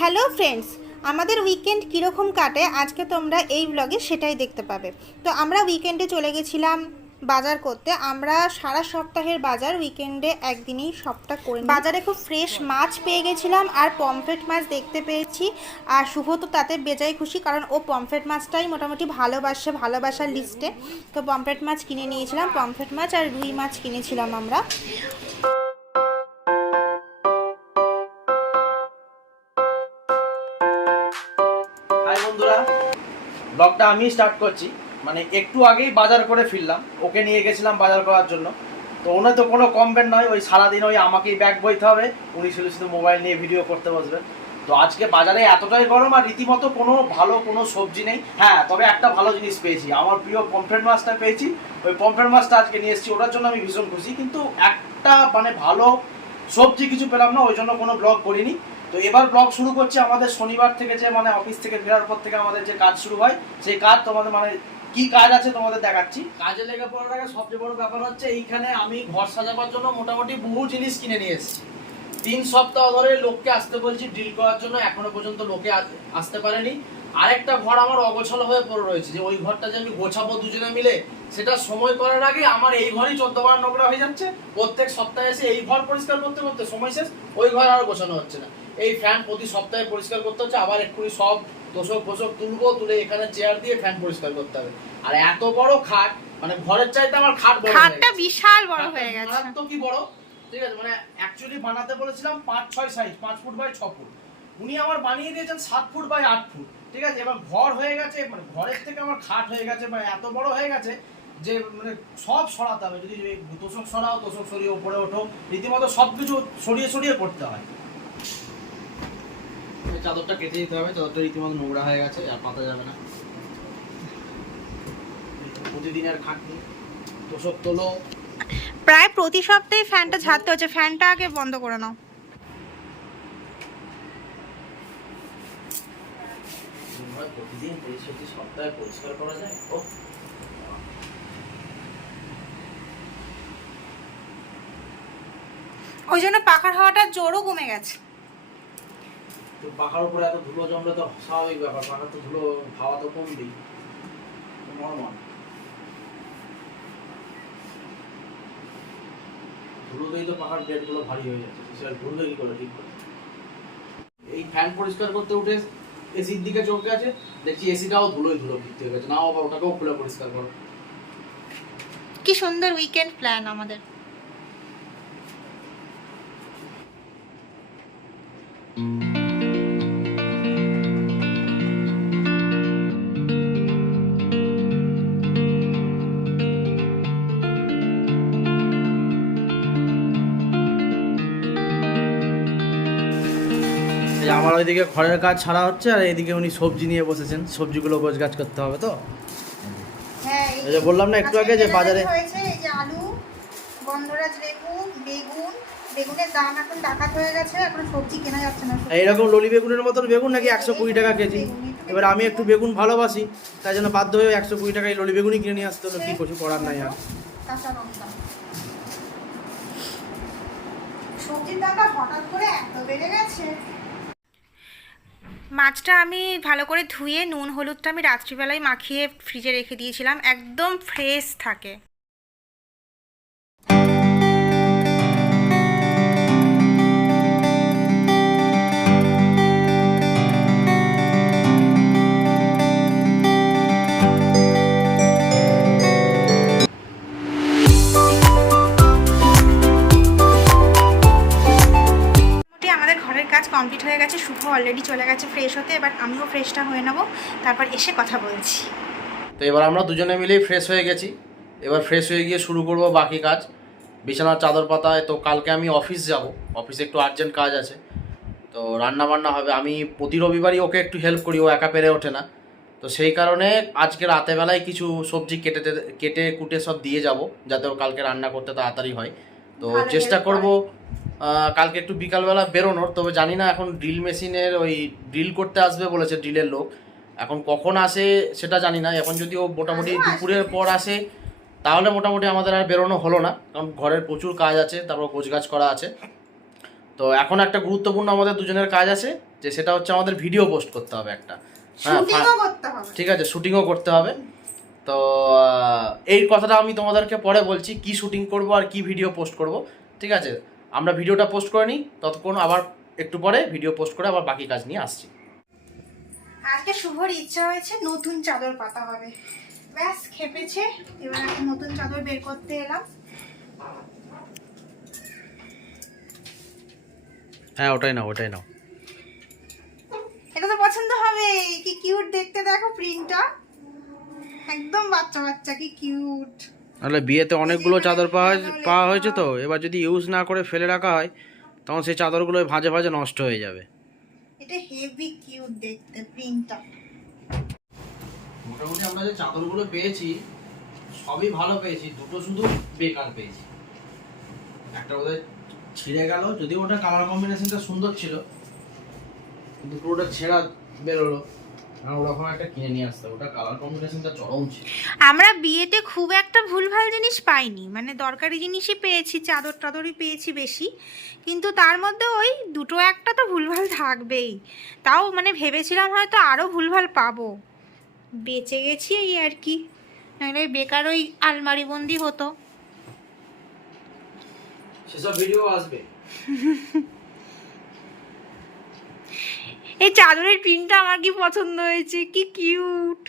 Hello friends, আমাদের weekend কীরকম কাটে আজকে তোমরা এই ব্লগে সেটাই দেখতে পাবে। তো আমরা উইকেন্ডে চলে গেছিলাম বাজার করতে। আমরা সারা সপ্তাহের বাজার উইকেন্ডে একদিনেই সবটা করে বাজারে খুব ফ্রেশ মাছ পেয়ে গেছিলাম, আর পমফ্রেট মাছ দেখতে পেয়েছি। আর শুভ তো তাতে বেজায় খুশি, কারণ ও পমফ্রেট মাছটাই মোটামুটি ভালোবাসার লিস্টে। তো পমফ্রেট মাছ কিনে নিয়েছিলাম, পমফ্রেট মাছ আর রুই মাছ কিনেছিলাম আমরা। হাই বন্ধুরা, ব্লগটা আমি স্টার্ট করছি। মানে একটু আগেই বাজার করে ফিরলাম, ওকে নিয়ে গেছিলাম বাজার করার জন্য। তো ওনার তো কোনো কমবেন নয়, ওই সারাদিন ওই আমাকেই ব্যাগ বইতে হবে, উনি শুধু শুধু মোবাইল নিয়ে ভিডিও করতে বসবেন। তো আজকে বাজারে এতটাই গরম আর রীতিমতো কোনো সবজি নেই। হ্যাঁ, তবে একটা ভালো জিনিস পেয়েছি, আমার প্রিয় পমফ্রেট মাছটা পেয়েছি। ওই পমফ্রেট মাছটা আজকে নিয়ে এসেছি, ওটার জন্য আমি ভীষণ খুশি। কিন্তু একটা মানে ভালো সবজি কিছু পেলাম না, ওই জন্য কোনো ব্লগ করিনি। তো এবার ব্লগ শুরু করছি আমাদের শনিবার থেকে, যে মানে অফিস থেকে ফেরার পর থেকে আমাদের যে কাজ শুরু হয়, সেই কাজ তোমাদের মানে কি কাজ আছে তোমাদের দেখাচ্ছি। কাজে লেগে পড়ার আগে সবচেয়ে বড় ব্যাপার হচ্ছে এইখানে আমি ঘর সাজাবার জন্য মোটামুটি বহু জিনিস কিনে নিয়ে এসেছি। 3 সপ্তাহ ধরে লোককে আসতে বলছি ড্রিল করার জন্য, এখনো পর্যন্ত লোকে আসতে পারেনি। আরেকটা ঘর আমার অগোছালো হয়ে পড়ে রয়েছে, যে ওই ঘরটা যে আমি গোছাবো দুজনে মিলে, সেটা সময় করার আগে আমার এই ঘরই 14 বার নোংরা হয়ে যাচ্ছে। প্রত্যেক সপ্তাহে এসে এই ঘর পরিষ্কার করতে করতে সময় শেষ, ওই ঘর আর গোছানো হচ্ছে না। এই ফ্যান প্রতি সপ্তাহে পরিষ্কার করতে হচ্ছে, আবার এক্ষুনি সব তোষক তুলে এখানে চেয়ার দিয়ে ফ্যান পরিষ্কার করতে হবে। আর এত বড় খাট, মানে ঘরের চাইতে আমার খাটটা বিশাল বড় হয়ে গেছে। তো কি বড়, ঠিক আছে। মানে অ্যাকচুয়ালি বানাতে বলেছিলাম 5-6 সাইজ, 5 ফুট বাই 6 ফুট। উনি আমার বানিয়ে দিয়েছেন 7 ফুট বাই 8 ফুট, ঠিক আছে। এবার ঘর হয়ে গেছে, মানে ঘরের থেকে আমার খাট হয়ে গেছে, মানে এত বড় হয়ে গেছে যে মানে সব সরাতে হবে। যদি তোষক সরাও, তোষক সরিয়ে উপরে ওঠো, রীতিমতো সবকিছু সরিয়ে করতে হয়। চাদরটা কেটে দিতে হবে, চাদরটা রীতিমতো নোংরা হয়ে গেছে, আর পাতা যাবে না। প্রতিদিনের খাটনি, তোষক তোলো। প্রায় প্রতি সপ্তাহে ফ্যানটা ঝাড়তে হচ্ছে, ফ্যানটা আগে বন্ধ করে নাও। প্রতিদিন সপ্তাহে পরিষ্কার করা যায়। ওই জন্য পাখার হাওয়াটার জোরও কমে গেছে। তো পাখার উপরে এত ধুলো জমলে তো স্বাভাবিক ব্যাপার, পাখার তো ধুলো হাওয়া তো কমবেই। নরমাল ধুলো দিয়েই তো পাখার বেডগুলো ভারী হয়ে যাচ্ছে, সেটা ধুলো কি করে ঠিক করে। এই ফ্যান পরিষ্কার করতে উঠে এসির দিকে চোখ গেছে, দেখছি এসিটাও ধুলোই ভর্তি হয়ে গেছে। নাও আবার ওটাকেও খুলে পরিষ্কার করো। কি সুন্দর উইকেন্ড প্ল্যান আমাদের। আমার ওইদিকে ঘরের কাজ ছাড়া হচ্ছে, আর এইদিকে উনি সবজি নিয়ে বসেছেন, সবজিগুলো গোছগাছ করতে হবে। তো হ্যাঁ, এই যে বললাম না একটু আগে যে বাজারে হয়েছে, এই যে আলু, গন্ধরাজ লেবু, বেগুনের দাম এখন ডাকাত হয়ে গেছে, এখন সবজি কেনা যাচ্ছে না। এইরকম ললি বেগুনের মতন বেগুন নাকি 120 টাকা কেজি। এবার আমি একটু বেগুন ভালোবাসি, তাই জন্য বাধ্য হয়ে 120 টাকায় ললি বেগুনই কিনে নিয়ে আসতে হলো। কি কিছু করার নাই আর। কাঁচা লঙ্কা, সবজির দামটা হঠাৎ করে এত বেড়ে গেছে। মাছটা আমি ভালো করে ধুয়ে নুন হলুদটা আমি রাত্রিবেলায় মাখিয়ে ফ্রিজে রেখে দিয়েছিলাম, একদম ফ্রেশ থাকে। আমাদের ঘরের কাজ কমপ্লিট হয়ে গেছে, শুভ অলরেডি চলে গেছে ফ্রেশ হতে। এবার আমিও ফ্রেশটা হয়ে নেব, তারপর এসে কথা বলছি। তো এবার আমরা দুজনে মিলেই ফ্রেশ হয়ে গেছি। এবার ফ্রেশ হয়ে গিয়ে শুরু করব বাকি কাজ, বিছানার চাদর পাতায়। তো কালকে আমি অফিস যাব, অফিসে একটু আর্জেন্ট কাজ আছে, তো রান্না বান্না হবে। আমি প্রতি রবিবারই ওকে একটু হেল্প করি, ও একা পেরে ওঠে না। তো সেই কারণে আজকে রাতেবেলায় কিছু সবজি কেটে কুটে সব দিয়ে যাব, যাতে ও কালকে রান্না করতে তাড়াতাড়ি হয়। তো চেষ্টা করব কালকে একটু বিকালবেলা বেরোনোর। তবে জানি না, এখন ড্রিল মেশিনের ওই ড্রিল করতে আসবে বলেছে ড্রিলের লোক, এখন কখন আসে সেটা জানি না। এখন যদি ও মোটামুটি দুপুরের পর আসে, তাহলে মোটামুটি আমাদের আর বেরোনো হলো না, কারণ ঘরের প্রচুর কাজ আছে, তারপর গোছগাছ করা আছে। তো এখন একটা গুরুত্বপূর্ণ আমাদের দুজনের কাজ আছে, যে সেটা হচ্ছে আমাদের ভিডিও পোস্ট করতে হবে একটা। শুটিংও করতে হবে। ঠিক আছে, শুটিংও করতে হবে। তো এই কথাটা আমি তোমাদেরকে পরে বলছি, কি শুটিং করব আর কি ভিডিও পোস্ট করব। ঠিক আছে, আমরা ভিডিওটা পোস্ট করে নিই, ততক্ষণ আবার একটু পরে ভিডিও পোস্ট করে আবার বাকি কাজ নিয়ে আসছি। আজকে শুভর ইচ্ছা হয়েছে নতুন চাদর পাতা হবে, ব্যাস খেপেছে, এবার একটা নতুন চাদর বের করতে এলাম। হ্যাঁ ওটাই নাও, ওটাই নাও। এটা তো পছন্দ হবে, কি কিউট দেখতে, দেখো প্রিন্টটা একদম বাচ্চা বাচ্চা, কি কিউট। তাহলে বিয়েতে অনেকগুলো চাদর পাওয়া হয়েছে, তো এবার যদি ইউজ না করে ফেলে রাখা হয় তখন সেই চাদরগুলো ভাঁজে ভাঁজে নষ্ট হয়ে যাবে। এটা হেভি কিউট দেখতে প্রিন্টটা। মোটামুটি আমরা যে চাদরগুলো পেয়েছি সবই ভালো পেয়েছি, দুটো শুধু বেকার পেয়েছি। একটা বোধহয় ছিঁড়ে গেল, যদিও ওটা কালার কম্বিনেশনটা সুন্দর ছিল, কিন্তু পুরোটা ছেঁড়া বেরোলো। ওরকম একটা কিনে নিয়ে আসতে, ওটা কালার কম্বিনেশনটা চরম ছিল। আমরা বিয়েতে খুব একটা ভুলভাল জিনিস পাইনি, মানে দরকারি জিনিসই পেয়েছি, চাদর টাদরই পেয়েছি বেশি, কিন্তু তার মধ্যে ওই দুটো একটা তো ভুলভাল থাকবেই। তাও মানে ভেবেছিলাম হয়তো আরও ভুলভাল পাবো, বেঁচে গেছি এই আর কি, নাহলে বেকার ওই আলমারি বন্দি হতো। সেসব ভিডিও আসবে। এই চাদরের প্রিন্টটা আমার কি পছন্দ হয়েছে, কি কিউট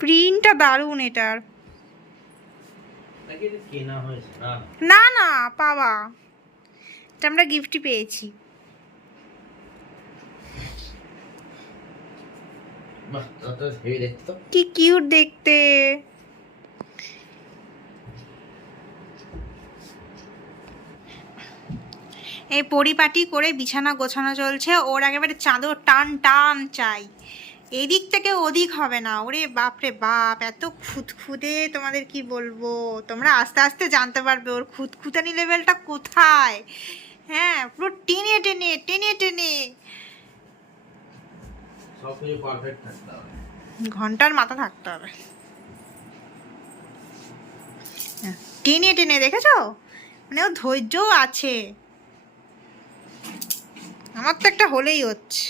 প্রিন্টটা, দারুণ এটার। কেনা হয়েছে না না পাওয়া, এটা আমরা গিফটই পেয়েছি। কি কিউট দেখতে। এই পরিপাটি করে বিছানা গোছানো চলছে, ওর একেবারে চাদর টান টান চাই, এদিক থেকে ওদিক হবে না। ওরে বাপরে বাপ, এত খুঁতখুঁতে, তোমাদের কি বলবো, তোমরা আস্তে আস্তে জানতে পারবে ওর খুঁতখুঁতানি লেভেলটা কোথায়। হ্যাঁ, পুরো টেনে টেনে টেনে টেনে, সবকিছু পারফেক্ট থাকতে হবে, ঘন্টার মাথা থাকতে হবে, টেনে টেনে, দেখেছো, মানে ও ধৈর্যও আছে। আমার তো একটা হলেই হচ্ছে।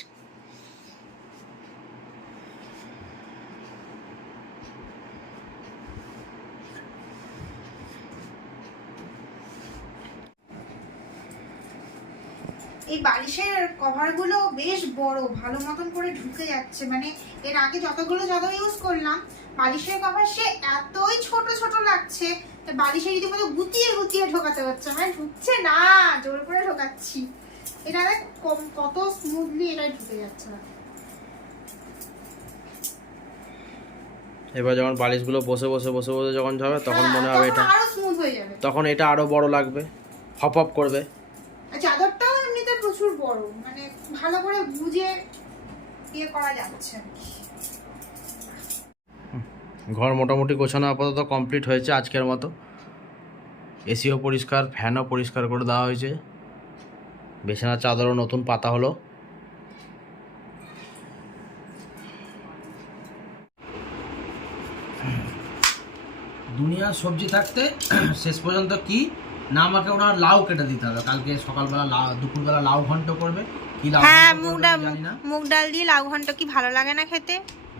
এই বালিশের কভারগুলো বেশ বড়, ভালো মতন করে ঢুকে যাচ্ছে, মানে এর আগে যতগুলো চাদর ইউজ করলাম বালিশের কভার সে এতই ছোট ছোট লাগছে, বালিশের রীতিমতো গুতিয়ে গুতিয়ে ঢোকাতে হচ্ছে, মানে ঢুকছে না, জোর করে ঢোকাচ্ছি। এটা দেখ কত স্মুথলি এটা ঢুকে যাচ্ছে। এবার যখন বালিশগুলো বসে বসে বসে বসে যখন যাবে তখন মনে হবে এটা আরো স্মুথ হয়ে যাবে, তখন এটা আরো বড় লাগবে, হপ হপ করবে। চাদরটাও এমনিতে প্রচুর বড়, মানে ভালো করে বুঝে ইয়ে করা যাচ্ছে। ঘর মোটামুটি গোছানো আপাতত কমপ্লিট হয়েছে আজকের মতো। এসিও পরিষ্কার, ফ্যানও পরিষ্কার করে দেওয়া হয়েছে, বিছানার চাদরও নতুন পাতা হলো। দুনিয়ার সবজি থাকতে শেষ পর্যন্ত কি না, আমাকে ওনার লাউ কেটে দিতে হবে। কালকে সকালবেলা দুপুরবেলা লাউ ঘন্ট করবে। কি লাউ? হ্যাঁ, মুগ ডাল দিয়ে লাউ ঘন্ট কি ভালো লাগে না খেতে?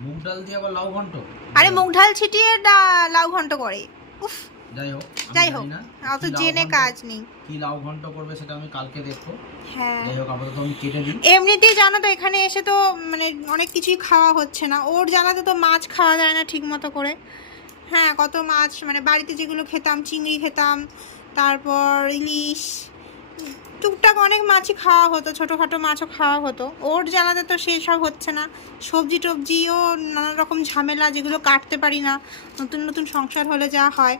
মুগ ডাল দিয়ে আবার লাউ ঘন্ট? আরে মুগ ডাল ছিটিয়ে লাউ ঘন্ট করে। উফ, যাই হোক অত জেনে কাজ নেই। কি লাউ ঘন্ট করবে সেটা আমি কালকে দেখবো। হ্যাঁ, যাই হোক আপাতত আমি কেটে দিই। এমনিতেই জানো তো এখানে এসে তো মানে অনেক কিছুই খাওয়া হচ্ছে না, ওর জানাতে তো মাছ খাওয়া যায় না ঠিক মতো করে। হ্যাঁ, কত মাছ, মানে বাড়িতে যেগুলো খেতাম, চিংড়ি খেতাম, তারপর ইলিশ, টুকটাক অনেক মাছই খাওয়া হতো, ছোটোখাটো মাছও খাওয়া হতো। ওর জানাতে তো সেই সব হচ্ছে না, সবজি টবজিও নানা রকম ঝামেলা, যেগুলো কাটতে পারি না, নতুন নতুন সংসার হলে যা হয়,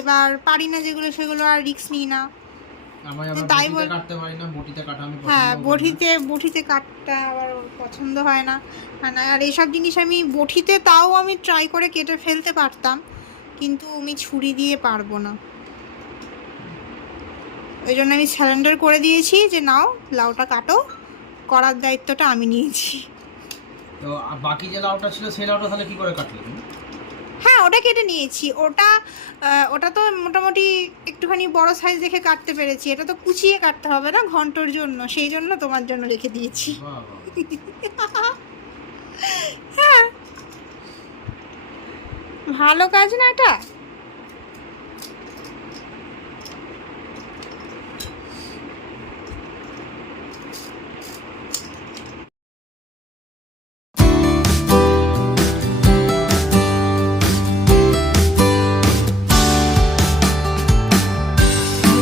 এবার পারি না যেগুলো, সেগুলো আর রিস্ক নিই না। তাই কাটতে পারি না, বটিতে কাটা আমি পছন্দ। হ্যাঁ, বটিতে কাটতে আবার পছন্দ হয় না। আর এইসব জিনিস আমি বটিতে তাও আমি ট্রাই করে কেটে ফেলতে পারতাম, কিন্তু আমি ছুরি দিয়ে পারবো না। ওই জন্য আমি স্যালেন্ডার করে দিয়েছি যে নাও লাউটা কাটো, করার দায়িত্বটা আমি নিয়েছি। তো বাকি যে লাউটা ছিল সেই লাউটা তাহলে কি করে কাটলে? হ্যাঁ ওটা কেটে নিয়েছি, ওটা তো মোটামুটি একটুখানি বড় সাইজ দেখে কাটতে পেরেছি। এটা তো কুচিয়ে কাটতে হবে না ঘন্টর জন্য, সেই জন্য তোমার জন্য রেখে দিয়েছি। হ্যাঁ ভালো কাজ না এটা?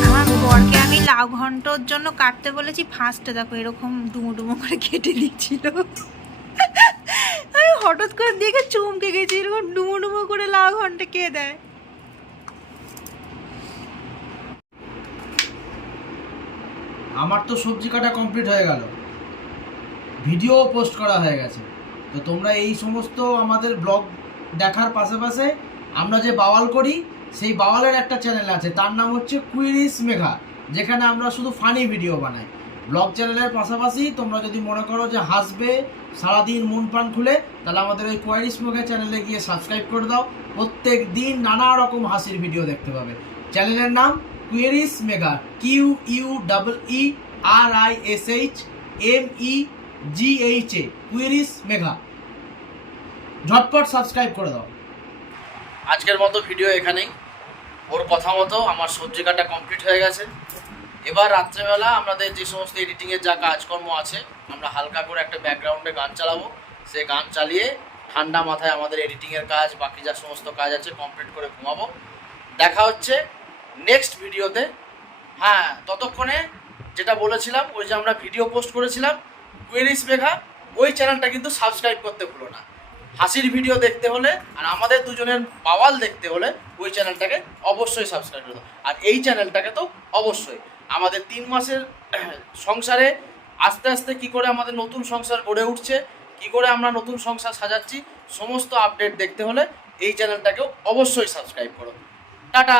আমার বরকে আমি লাউ ঘন্টর জন্য কাটতে বলেছি, ফার্স্টে দেখো এরকম ডুমো ডুমো করে কেটে দিচ্ছিল। আমি হঠাৎ করে দেখে চমকে গেছি, এরকম ডুমো ডুমো করে লাউ ঘন্টে কে দেয়। আমার তো সবজি কাটা কমপ্লিট হয়ে গেল, ভিডিও পোস্ট করা হয়ে গেছে। তো তোমরা এই সমস্ত আমাদের ব্লগ দেখার পাশাপাশি আমরা যে বাওয়াল করি সেই বাওয়ালের একটা চ্যানেল আছে, তার নাম হচ্ছে কুইরিস মেঘা, যেখানে আমরা শুধু ফানি ভিডিও বানাই। ব্লগ চ্যানেলের পাশাপাশি তোমরা যদি মনে করো যে হাসবে সারাদিন মন প্রাণ খুলে, তাহলে আমাদের ওই কুইরিস মেঘা চ্যানেলে গিয়ে সাবস্ক্রাইব করে দাও। প্রত্যেক দিন নানা রকম হাসির ভিডিও দেখতে পাবে। চ্যানেলের নাম কুইরিস মেঘা, QUEERISHMEGHA, কুইরিস মেঘা। ঝটপট সাবস্ক্রাইব করে দাও। আজকের মতো ভিডিও এখানেই। ওর কথা মতো আমার সবজি কাটা কমপ্লিট হয়ে গেছে। এবার রাত্রেবেলা আমাদের যে সমস্ত এডিটিংয়ের যা কাজকর্ম আছে, আমরা হালকা করে একটা ব্যাকগ্রাউন্ডে গান চালাবো। সে গান চালিয়ে ঠান্ডা মাথায় আমাদের এডিটিংয়ের কাজ, বাকি যা সমস্ত কাজ আছে কমপ্লিট করে ঘুমাবো। দেখা হচ্ছে নেক্সট ভিডিওতে। হ্যাঁ, ততক্ষণে যেটা বলেছিলাম, ওই যে আমরা ভিডিও পোস্ট করেছিলাম কুইরিস মেঘা, ওই চ্যানেলটা কিন্তু সাবস্ক্রাইব করতে ভুলো না। হাসির ভিডিও দেখতে হলে আর আমাদের দুজনের বাওয়াল দেখতে হলে ওই চ্যানেলটাকে অবশ্যই সাবস্ক্রাইব করে দাও। আর এই চ্যানেলটাকে তো অবশ্যই। আমাদের 3 মাসের সংসারে আস্তে আস্তে কি করে আমাদের নতুন সংসার গড়ে উঠছে, কি করে আমরা নতুন সংসার সাজাচ্ছি, সমস্ত আপডেট দেখতে হলে এই চ্যানেলটাকেও অবশ্যই সাবস্ক্রাইব করো। টাটা।